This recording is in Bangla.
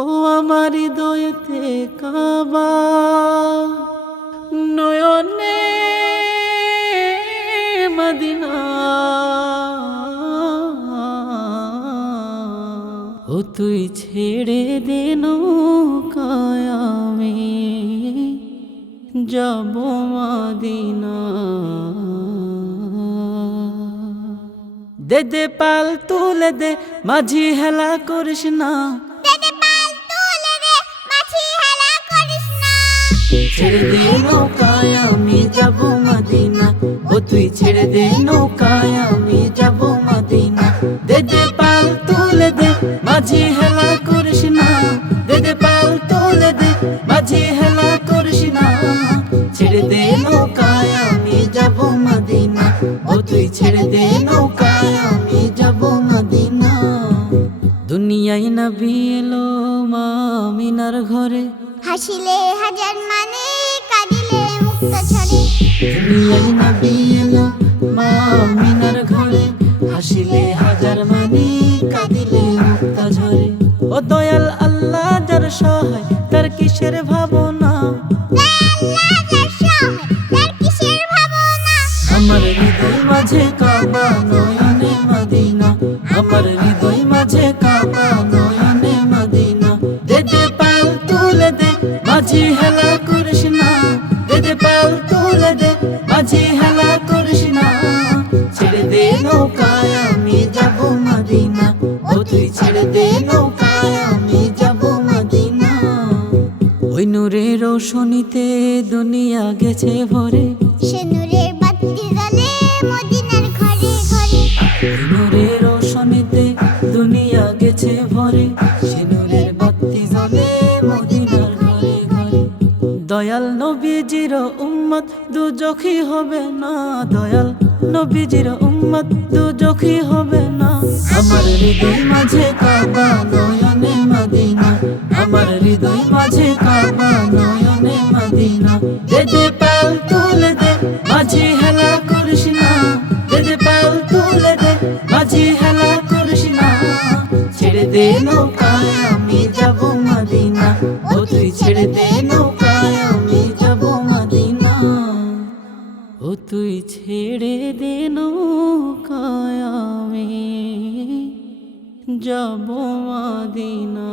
ও আমার হৃদয়েতে কাবা নয়নে মদিনা ও তুই ছেড়ে দে নৌকায় আমি যাব মদিনা দে দে পাল তুলে দে মাঝি হেলা করিস না ছেড়ে দে নৌকায় আমি যাব মদিনা ও তুই ছেড়ে দে নৌকায় আমি যাব মদিনা দে দে পাল তুলে দে মাঝি হেলা করিস না দে দে পাল তুলে দে মাঝি হেলা করিস না ছেড়ে দে নৌকায় আমি যাব মদিনা ও তুই ছেড়ে দে নৌকায় আমি যাব মদিনা দুনিয়ায় নবী এলো মা আমিনার ঘরে হাসিলে হাজার মানে কাঁদিলে মুক্ত ঝরে দুনিয়ায় নবী এলো মা আমিনার ঘরে হাসিলে হাজার মানে কাঁদিলে মুক্ত ঝরে ও দয়াল আল্লাহ যার সহায় তার কিসের ভাবনা আমার হৃদয় মাঝে কাবা নয়নে মদিনা আমার হৃদয় মাঝে কাবা নয়নে মদিনা দে দে পাল তুলে দে মাঝি হেলা করিস না দে দে পাল তুলে দে মাঝি হেলা করিস না ছেড়ে দে নৌকায় আমি যাব মদিনা ও তুই ছেড়ে দে নৌকায় আমি যাব মদিনা ওই নূরের রোশনীতে দুনিয়া গেছে ভরে সে নূরের বাতি জ্বলে মদিনার ঘরে ঘরে ওই নূরের রোশনীতে দুনিয়া গেছে ভরে সে নূরের বাতি জ্বলে মদিনার ঘরে ঘরে দয়াল নবীজির উম্মত দুজখী হবে না দয়াল নবীজির উম্মত দুজখী হবে না আমার হৃদয় মাঝে কাবা নয়নে মদিনা আমার হৃদয় মাঝে কাবা নয়নে মদিনা দে দে পাল তুলে দে মাঝি হেলা করিস না দে দে পাল তুলে দে মাঝি হেলা করিস না ছেড়ে দে নৌকায় আমি যাব মদিনা ও তুই ছেড়ে দে নৌকায় আমি যাব মদিনা ও তুই ছেড়ে দে নৌকায় আমি যাব মদিনা।